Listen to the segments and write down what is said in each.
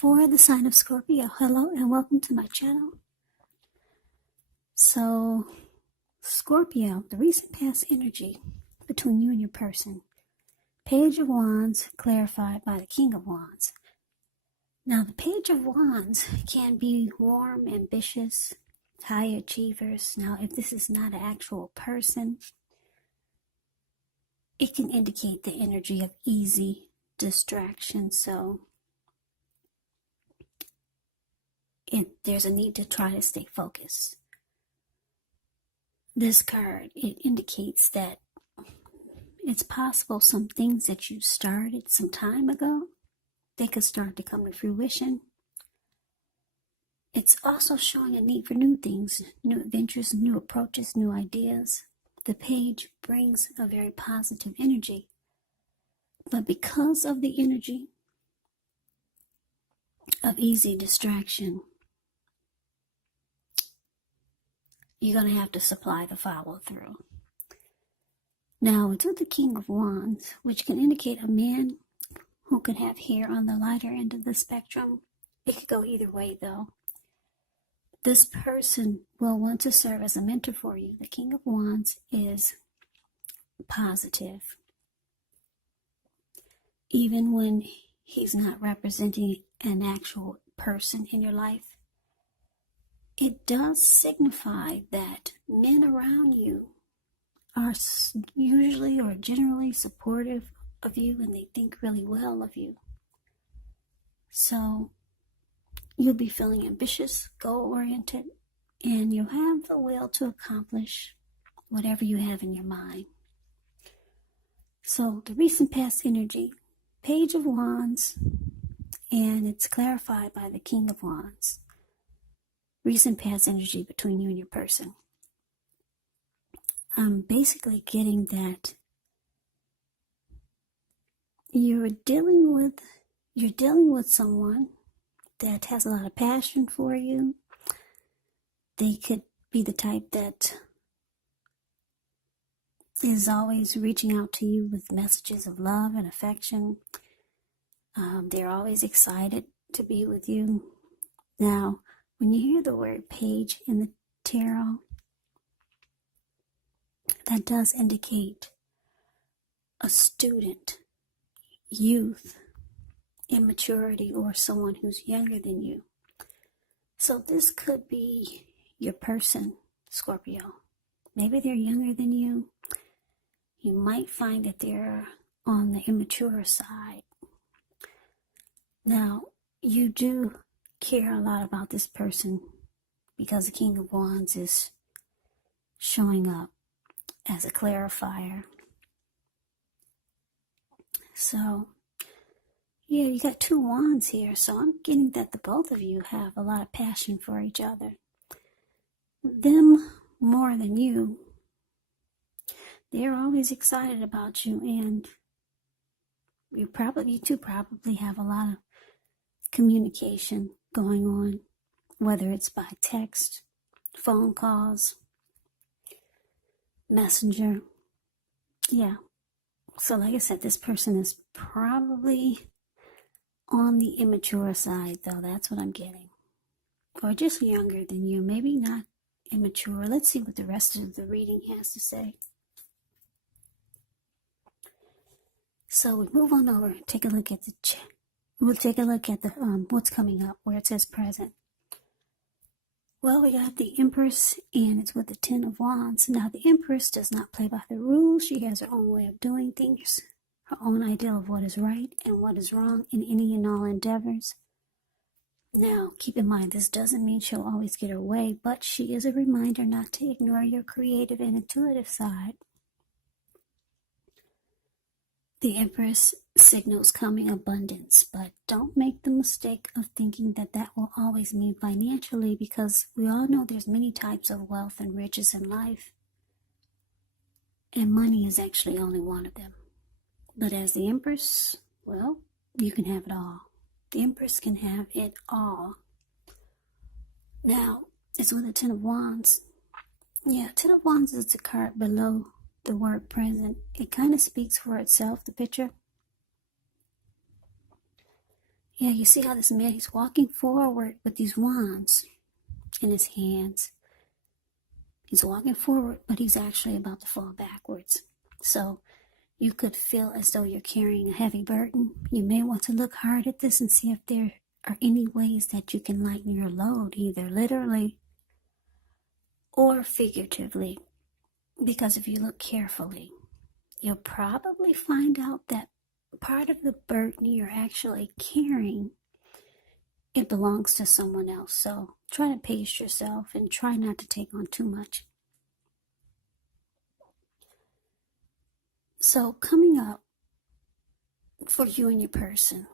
For the sign of Scorpio, hello and welcome to my channel. So, Scorpio, the recent past energy between you and your person. Page of Wands clarified by the King of Wands. Now, the Page of Wands can be warm, ambitious, high achievers. Now, if this is not an actual person, it can indicate the energy of easy distraction. So, there's a need to try to stay focused. This card, it indicates that it's possible some things that you started some time ago, they could start to come to fruition. It's also showing a need for new things, new adventures, new approaches, new ideas. The page brings a very positive energy. But because of the energy of easy distraction, you're going to have to supply the follow through. Now, it's with the King of Wands, which can indicate a man who can have hair on the lighter end of the spectrum. It could go either way, though. This person will want to serve as a mentor for you. The King of Wands is positive. Even when he's not representing an actual person in your life, it does signify that men around you are usually or generally supportive of you and they think really well of you. So you'll be feeling ambitious, goal-oriented, and you'll have the will to accomplish whatever you have in your mind. So the recent past energy, Page of Wands, and it's clarified by the King of Wands. Recent past energy between you and your person. I'm basically getting that you're dealing with someone that has a lot of passion for you. They could be the type that is always reaching out to you with messages of love and affection. They're always excited to be with you. Now, when you hear the word page in the tarot, that does indicate a student, youth, immaturity, or someone who's younger than you. So this could be your person, Scorpio. Maybe they're younger than you. You might find that they're on the immature side. Now, you do care a lot about this person because the King of Wands is showing up as a clarifier. So, yeah, you got two wands here, so I'm getting that the both of you have a lot of passion for each other. Them more than you. They're always excited about you, and you two probably have a lot of communication going on, whether it's by text, phone calls, messenger. Yeah. So like I said, this person is probably on the immature side, though. That's what I'm getting. Or just younger than you. Maybe not immature. Let's see what the rest of the reading has to say. So we move on over. Take a look at the We'll take a look at the what's coming up where it says present. Well, we got the Empress, and it's with the Ten of Wands. Now, the Empress does not play by the rules. She has her own way of doing things, her own idea of what is right and what is wrong in any and all endeavors. Now, keep in mind, this doesn't mean she'll always get her way, but she is a reminder not to ignore your creative and intuitive side. The Empress signals coming abundance, but don't make the mistake of thinking that that will always mean financially, because we all know there's many types of wealth and riches in life, and money is actually only one of them. But as the Empress, well, you can have it all. The Empress can have it all. Now, it's with the Ten of Wands. Yeah, Ten of Wands is the card below the word present. It kind of speaks for itself, the picture. Yeah, you see how this man, he's walking forward with these wands in his hands. He's walking forward, but he's actually about to fall backwards. So you could feel as though you're carrying a heavy burden. You may want to look hard at this and see if there are any ways that you can lighten your load, either literally or figuratively. Because if you look carefully, you'll probably find out that part of the burden you're actually carrying, it belongs to someone else. So try to pace yourself and try not to take on too much. So coming up for you and your person,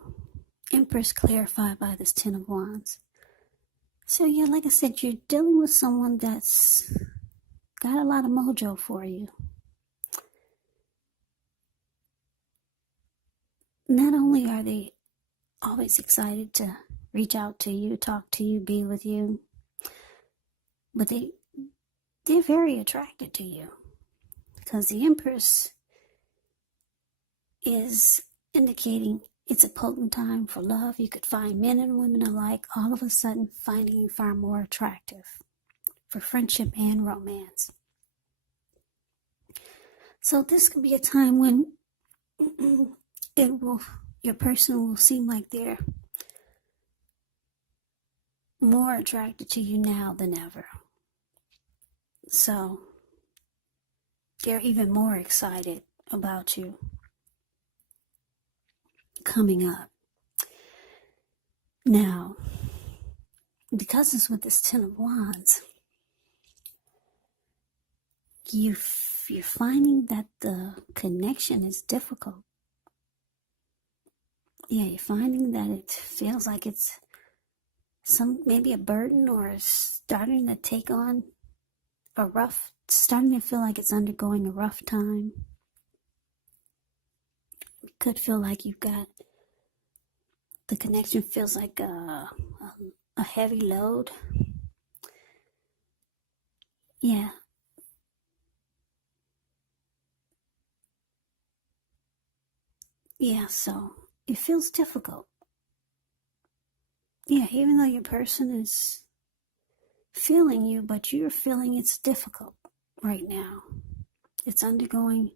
Empress clarified by this Ten of Wands. So yeah, like I said, you're dealing with someone that's got a lot of mojo for you. Not only are they always excited to reach out to you, talk to you, be with you, but they're very attracted to you, because the Empress is indicating it's a potent time for love. You could find men and women alike all of a sudden finding you far more attractive for friendship and romance. So this could be a time when your person will seem like they're more attracted to you now than ever. So they're even more excited about you coming up. Now, because it's with this Ten of Wands, you're finding that the connection is difficult. Yeah, you're finding that it feels like it's maybe a burden, or starting to take on starting to feel like it's undergoing a rough time. It could feel like the connection feels like a heavy load. Yeah. Yeah, so it feels difficult. Yeah, even though your person is feeling you, but you're feeling it's difficult right now. It's undergoing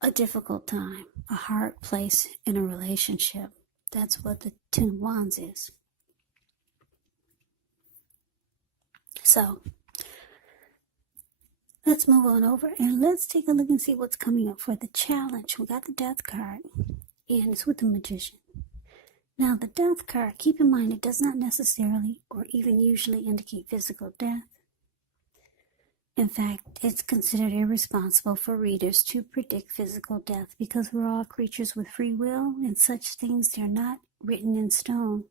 a difficult time, a hard place in a relationship. That's what the Ten of Wands is. So let's move on over and let's take a look and see what's coming up for the challenge. We got the Death card, and it's with the Magician. Now, the Death card, keep in mind, it does not necessarily or even usually indicate physical death. In fact, it's considered irresponsible for readers to predict physical death, because we're all creatures with free will, and such things, they're not written in stone.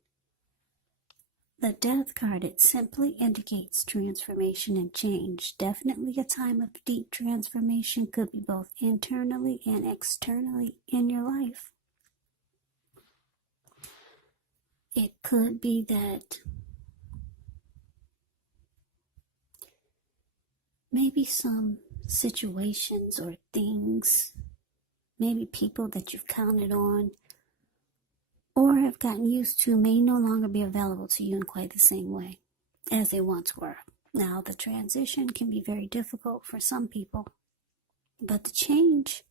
The Death card, it simply indicates transformation and change. Definitely a time of deep transformation, could be both internally and externally in your life. It could be that maybe some situations or things, maybe people that you've counted on or have gotten used to, may no longer be available to you in quite the same way as they once were. Now, the transition can be very difficult for some people, but the change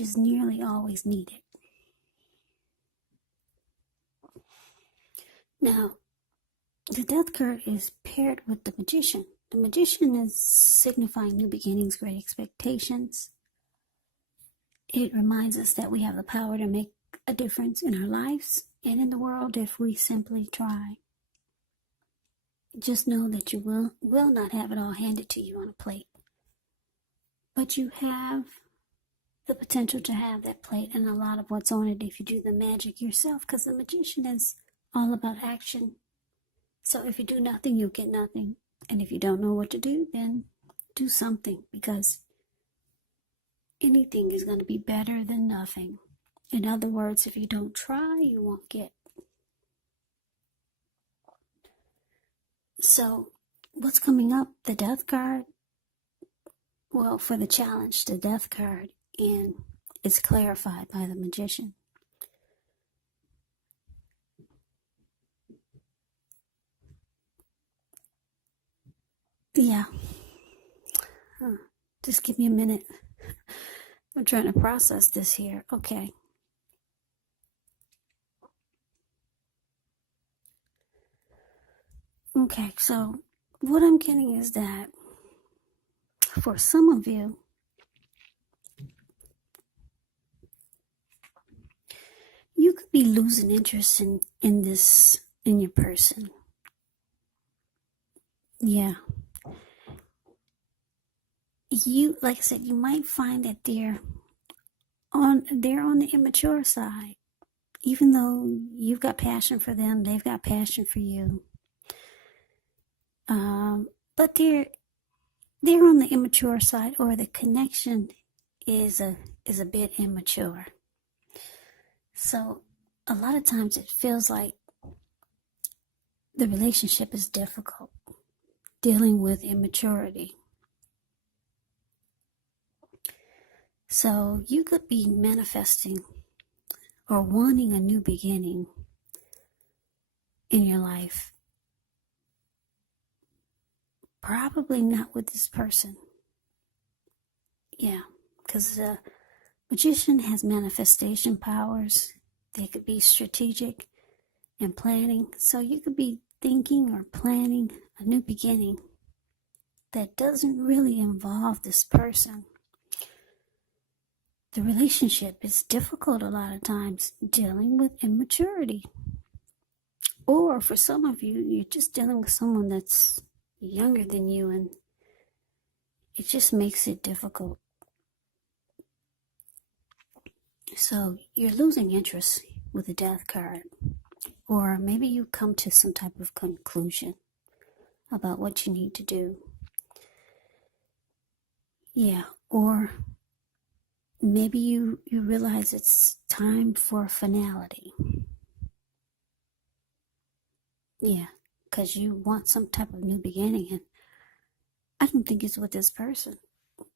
is nearly always needed. Now, the Death card is paired with the Magician. The Magician is signifying new beginnings, great expectations. It reminds us that we have the power to make a difference in our lives and in the world if we simply try. Just know that you will not have it all handed to you on a plate. But you have the potential to have that plate and a lot of what's on it if you do the magic yourself, because the Magician is all about action. So if you do nothing, you'll get nothing. And if you don't know what to do, then do something, because anything is going to be better than nothing. In other words, if you don't try, you won't get. So what's coming up? The Death card. Well, for the challenge, the Death card, and it's clarified by the Magician. Yeah. Just give me a minute. I'm trying to process this here. Okay. Okay, so what I'm getting is that for some of you, you could be losing interest in your person. Yeah. You, like I said, you might find that they're on the immature side. Even though you've got passion for them, they've got passion for you. But they're on the immature side, or the connection is a bit immature. So a lot of times it feels like the relationship is difficult, dealing with immaturity. So you could be manifesting or wanting a new beginning in your life. Probably not with this person. Yeah, because the Magician has manifestation powers. They could be strategic and planning. So you could be thinking or planning a new beginning that doesn't really involve this person. The relationship is difficult a lot of times, dealing with immaturity. Or for some of you, you're just dealing with someone that's younger than you, and it just makes it difficult. So you're losing interest with the Death card. Or maybe you come to some type of conclusion about what you need to do. Yeah, or maybe you realize it's time for finality. Yeah, because you want some type of new beginning, and I don't think it's with this person.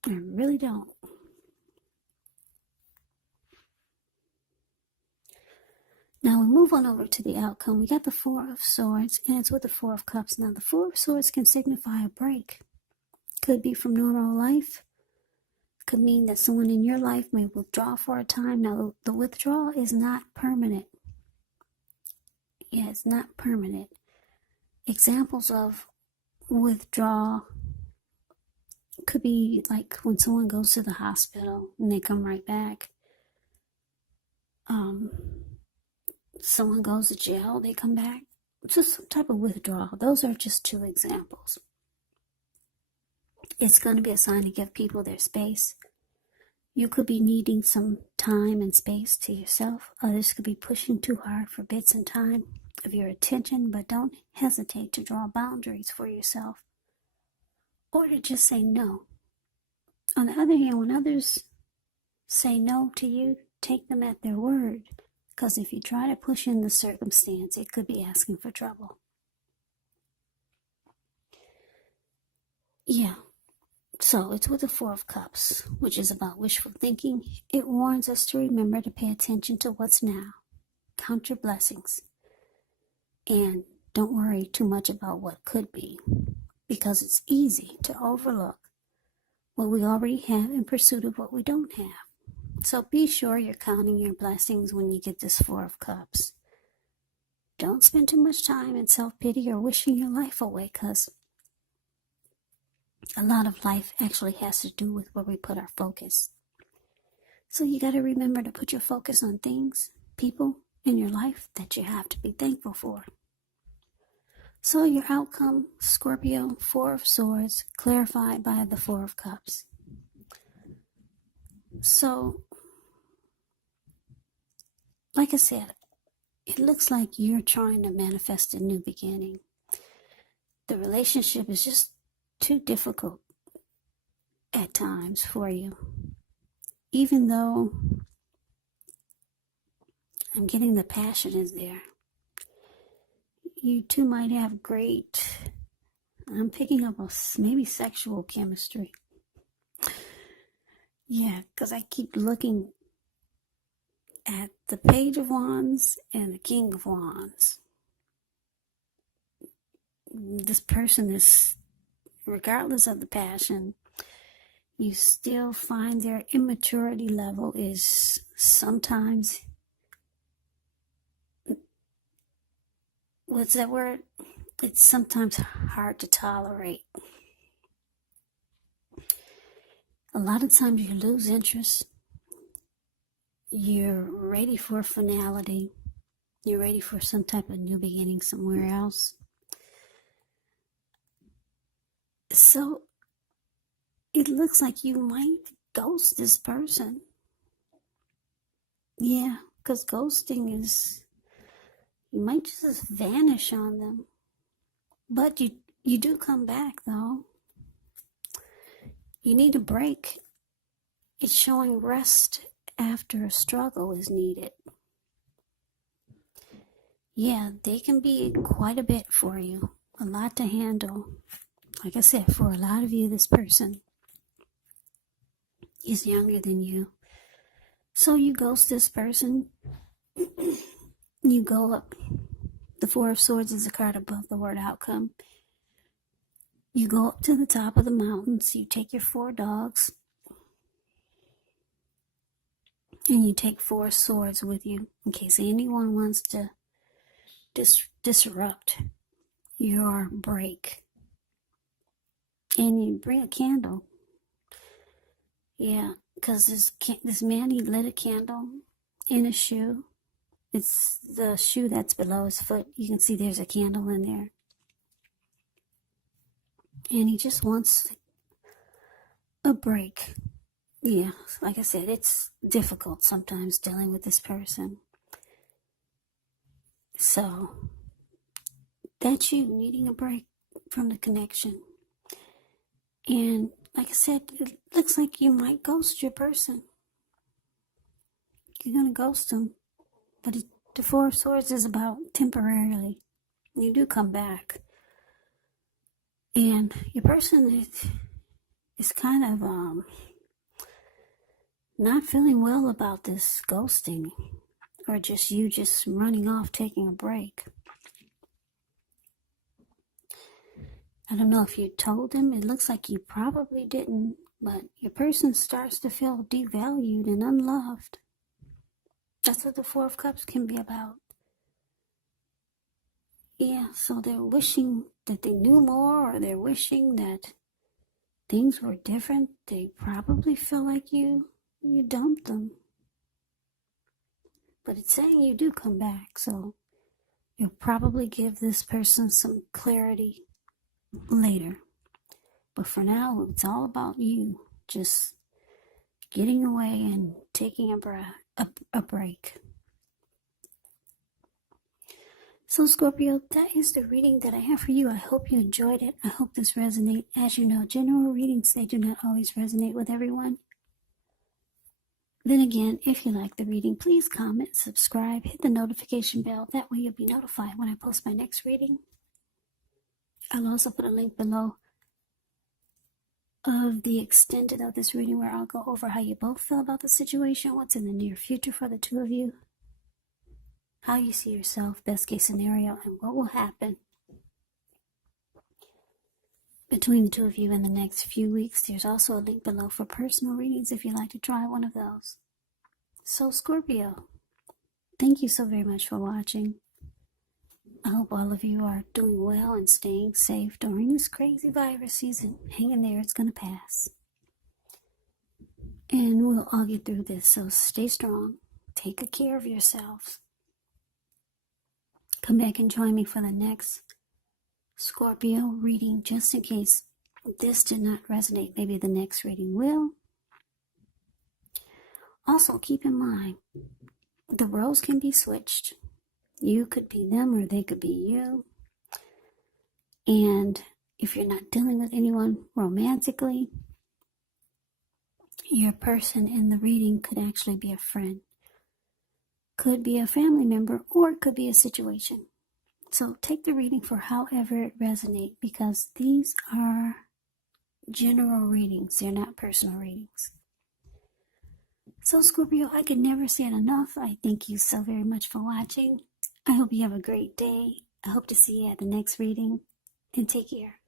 I really don't. Now we move on over to the outcome. We got the Four of Swords, and it's with the Four of Cups. Now the Four of Swords can signify a break. Could be from normal life. Could mean that someone in your life may withdraw for a time. Now the withdrawal is not permanent. Yeah, it's not permanent. Examples of withdrawal could be like when someone goes to the hospital and they come right back. Someone goes to jail, they come back. Just some type of withdrawal. Those are just two examples. It's going to be a sign to give people their space. You could be needing some time and space to yourself. Others could be pushing too hard for bits and time of your attention, but don't hesitate to draw boundaries for yourself or to just say no. On the other hand, when others say no to you, take them at their word, because if you try to push in the circumstance, it could be asking for trouble. Yeah, so it's with the Four of Cups, which is about wishful thinking. It warns us to remember to pay attention to what's now, count your blessings, and don't worry too much about what could be, because it's easy to overlook what we already have in pursuit of what we don't have. So be sure you're counting your blessings when you get this Four of Cups. Don't spend too much time in self-pity or wishing your life away, because a lot of life actually has to do with where we put our focus. So you got to remember to put your focus on things, people in your life that you have to be thankful for. So your outcome, Scorpio, Four of Swords, clarified by the Four of Cups. So, like I said, it looks like you're trying to manifest a new beginning. The relationship is just too difficult at times for you. Even though I'm getting the passion is there. You two might have great, I'm picking up maybe sexual chemistry. Yeah, because I keep looking at the Page of Wands and the King of Wands. This person is regardless of the passion, you still find their immaturity level is sometimes, what's that word? It's sometimes hard to tolerate. A lot of times you lose interest. You're ready for finality. You're ready for some type of new beginning somewhere else. So it looks like you might ghost this person. Yeah, because ghosting is, you might just vanish on them. But you do come back, though. You need a break. It's showing rest after a struggle is needed. Yeah, they can be quite a bit for you. A lot to handle. Like I said, for a lot of you, this person is younger than you. So you ghost this person. You go up. The Four of Swords is a card above the word outcome. You go up to the top of the mountains. You take your 4 dogs. And you take 4 swords with you in case anyone wants to disrupt your break. And you bring a candle. Yeah, because this man, he lit a candle in a shoe. It's the shoe that's below his foot. You can see there's a candle in there. And he just wants a break. Yeah, like I said, it's difficult sometimes dealing with this person. So, that's you needing a break from the connection. And like I said, it looks like you might ghost your person. You're going to ghost them. But the 4 of Swords is about temporarily. You do come back. And your person is kind of not feeling well about this ghosting. Or just you just running off, taking a break. I don't know if you told him. It looks like you probably didn't. But your person starts to feel devalued and unloved. That's what the 4 of Cups can be about. Yeah, so they're wishing that they knew more, or they're wishing that things were different. They probably feel like you dumped them. But it's saying you do come back, so you'll probably give this person some clarity later. But for now, it's all about you just getting away and taking a break. So Scorpio, that is the reading that I have for you. I hope you enjoyed it. I hope this resonates. As you know, general readings, they do not always resonate with everyone. Then again, if you like the reading, please comment, subscribe, hit the notification bell. That way you'll be notified when I post my next reading. I'll also put a link below of the extended of this reading where I'll go over how you both feel about the situation, what's in the near future for the 2 of you, how you see yourself, best case scenario, and what will happen between the 2 of you in the next few weeks. There's also a link below for personal readings if you'd like to try one of those. So Scorpio, thank you so very much for watching. I hope all of you are doing well and staying safe during this crazy virus season. Hang in there, it's going to pass. And we'll all get through this, so stay strong. Take good care of yourselves. Come back and join me for the next Scorpio reading, just in case this did not resonate. Maybe the next reading will. Also, keep in mind, the roles can be switched. You could be them or they could be you. And if you're not dealing with anyone romantically, your person in the reading could actually be a friend. Could be a family member, or it could be a situation. So take the reading for however it resonates, because these are general readings. They're not personal readings. So Scorpio, I could never say it enough. I thank you so very much for watching. I hope you have a great day. I hope to see you at the next reading, and take care.